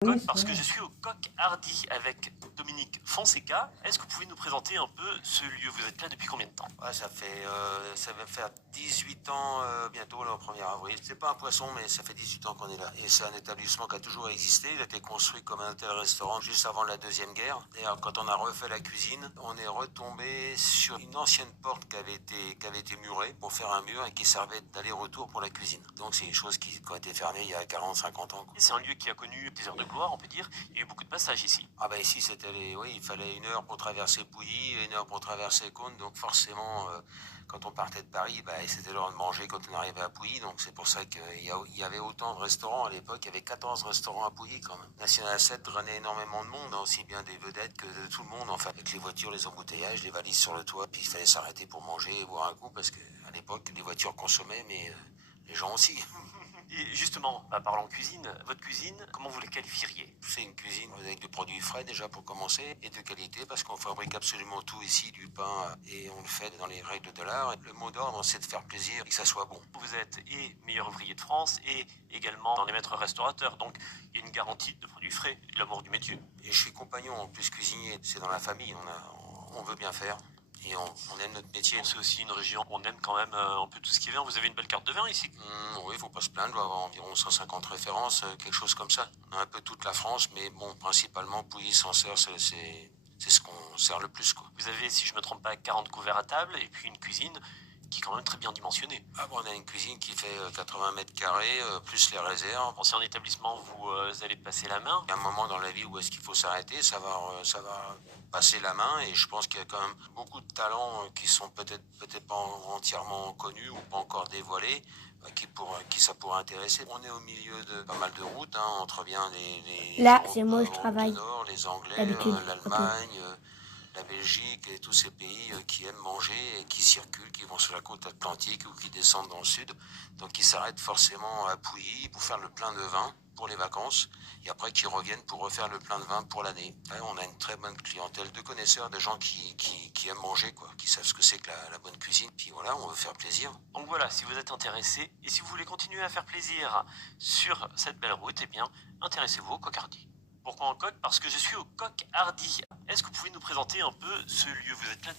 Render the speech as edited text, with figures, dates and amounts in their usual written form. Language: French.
Coq parce que je suis au Coq Hardy avec Dominique Fonseca. Est-ce que vous pouvez nous présenter un peu ce lieu? Vous êtes là depuis combien de temps? Ouais, ça va faire 18 ans bientôt, là, au 1er avril. C'est pas un poisson, mais ça fait 18 ans qu'on est là. Et c'est un établissement qui a toujours existé. Il a été construit comme un hôtel-restaurant juste avant la Deuxième Guerre. D'ailleurs, quand on a refait la cuisine, on est retombé sur une ancienne porte qui avait été murée pour faire un mur et qui servait d'aller-retour pour la cuisine. Donc c'est une chose qui a été fermée il y a 40-50 ans. C'est un lieu qui a connu des heures de gloire, on peut dire. Il y a eu beaucoup de passages ici. Ah bah ici, oui, il fallait 1 heure pour traverser Pouilly, 1 heure pour traverser Cône. Donc forcément, quand on partait de Paris, c'était l'heure de manger quand on arrivait à Pouilly. Donc c'est pour ça qu'il y avait autant de restaurants à l'époque. Il y avait 14 restaurants à Pouilly quand même. National 7 drainait énormément de monde, hein, aussi bien des vedettes que de tout le monde. Enfin, avec les voitures, les embouteillages, les valises sur le toit. Puis il fallait s'arrêter pour manger et boire un coup parce qu'à l'époque, les voitures consommaient, mais les gens aussi. Et justement, parlant cuisine, votre cuisine, comment vous la qualifieriez? C'est une cuisine avec des produits frais déjà pour commencer et de qualité parce qu'on fabrique absolument tout ici, du pain, et on le fait dans les règles de l'art. Le mot d'ordre, c'est de faire plaisir et que ça soit bon. Vous êtes et meilleur ouvrier de France et également dans les maîtres restaurateurs, donc il y a une garantie de produits frais et de l'amour du métier. Et je suis compagnon en plus cuisinier, c'est dans la famille, on veut bien faire. Et on aime notre métier. C'est aussi une région où on aime quand même un peu tout ce qui vient. Vous avez une belle carte de vin ici. Oui, il faut pas se plaindre, je dois avoir environ 150 références, quelque chose comme ça. On a un peu toute la France, mais bon, principalement Pouilly, Sancerre, c'est ce qu'on sert le plus, quoi. Vous avez, si je me trompe pas, 40 couverts à table et puis une cuisine qui est quand même très bien dimensionnée. Ah bon, on a une cuisine qui fait 80 mètres carrés, plus les réserves. Bon, si en établissement, vous allez passer la main. Il y a un moment dans la vie où est-ce qu'il faut s'arrêter, ça va passer la main, et je pense qu'il y a quand même beaucoup de talents qui sont peut-être pas entièrement connus ou pas encore dévoilés, qui ça pourrait intéresser. On est au milieu de pas mal de routes, hein, entre bien Là, c'est moi, je travaille. Nord, les Anglais, D'habitude. l'Allemagne, la Belgique et tous ces pays qui aiment manger et qui circulent, qui vont sur la côte atlantique ou qui descendent dans le sud. Donc ils s'arrêtent forcément à Pouilly pour faire le plein de vin pour les vacances et après qui reviennent pour refaire le plein de vin pour l'année. Là, on a une très bonne clientèle de connaisseurs, de gens qui aiment manger, quoi, qui savent ce que c'est que la bonne cuisine. Puis voilà, on veut faire plaisir. Donc voilà, si vous êtes intéressé et si vous voulez continuer à faire plaisir sur cette belle route, eh bien, intéressez-vous au Coq Hardy. Pourquoi en coq? Parce que je suis au Coq Hardy. Est-ce que vous pouvez nous présenter un peu ce lieu? Vous êtes là